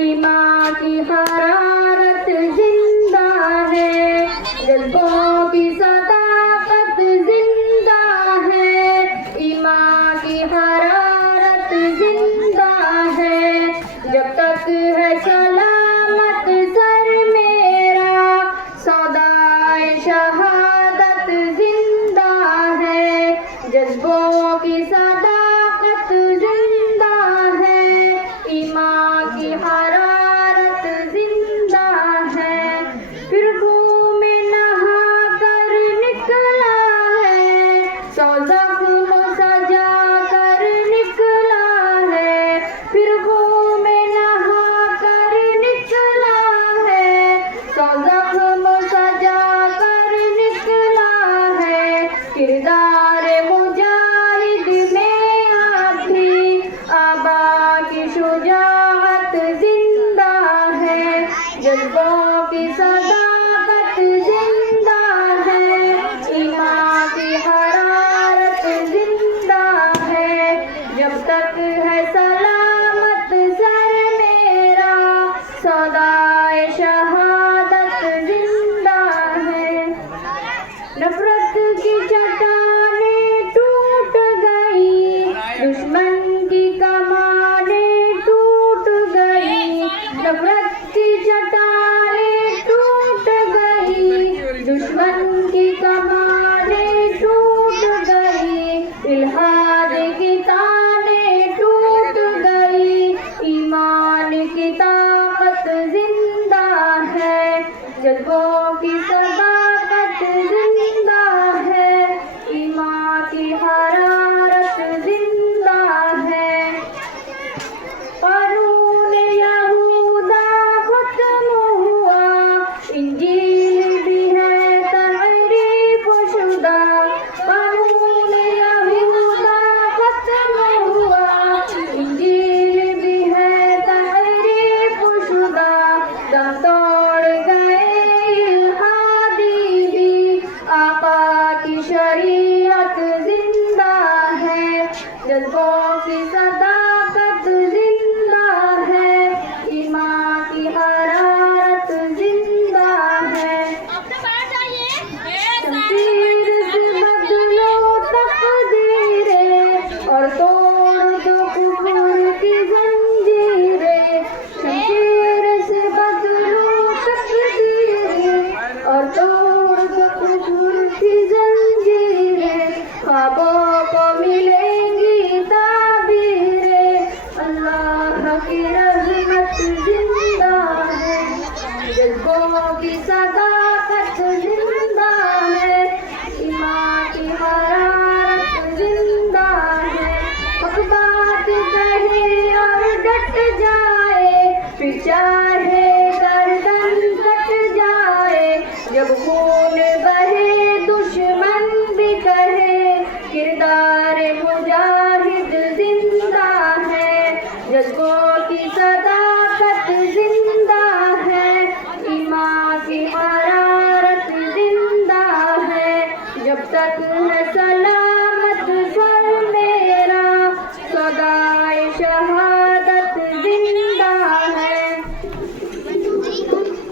ایمان کی حرارت زندہ ہے، جذبوں کی صداقت زندہ ہے، ایمان کی حرارت زندہ ہے، جب تک ہے سلامت سر میرا سودائے شہادت زندہ ہے، جذبوں کی صداقت زندہ ہے، ایمان کی حرارت زندہ ہے، پھر خون میں نہا کر نکلا ہے، سو زخم سجا کر نکلا ہے، پھر خون میں نہا کر نکلا ہے، سو زخم سجا کر نکلا ہے، کردار مجاہد میں اب بھی آبا کی شجاعت زندہ ہے، جذبوں کی صداقت زندہ ہے، ایمان کی حرارت زندہ ہے، جب تک ہے سلامت سر میرا سودائے شہادت زندہ ہے، نفرت کی چٹانیں ٹوٹ گئی، دشمن کی کمانیں ٹوٹ گئی، نفرت کی چٹانیں ٹوٹ گئی، دشمن کی کمانیں ٹوٹ گئی، الحاد کی تانیں ٹوٹ گئی، ایمان کی طاقت زندہ ہے، جذبوں کی صداقت زندہ ہے، ایمان کی حرارت زندہ ہے، قانون یہودا ختم ہوا، انجیل بھی ہے تحریف شدہ، قانون یہودا ختم ہوا، انجیل بھی ہے تحریف شدہ، دم توڑ گئے الحادی بھی، آقا کی شریعت زندہ ہے، جذبوں کی صداقت زندہ ہے، ایمان کی حرارت زندہ ہے، شمشیر سے بدلو تقدیریں اور توڑ دو کفر کی زنجیریں، شمشیر سے بدلو تقدیریں اور توڑ دو کفر کی زنجیریں، خوابوں کو ملیں گی تعبیریں، اللہ کی رحمت زندہ ہے، جذبوں کی صداقت زندہ ہے، ایمان کی حرارت زندہ ہے، حق بات کہے اور ڈٹ جائے، پھر چاہے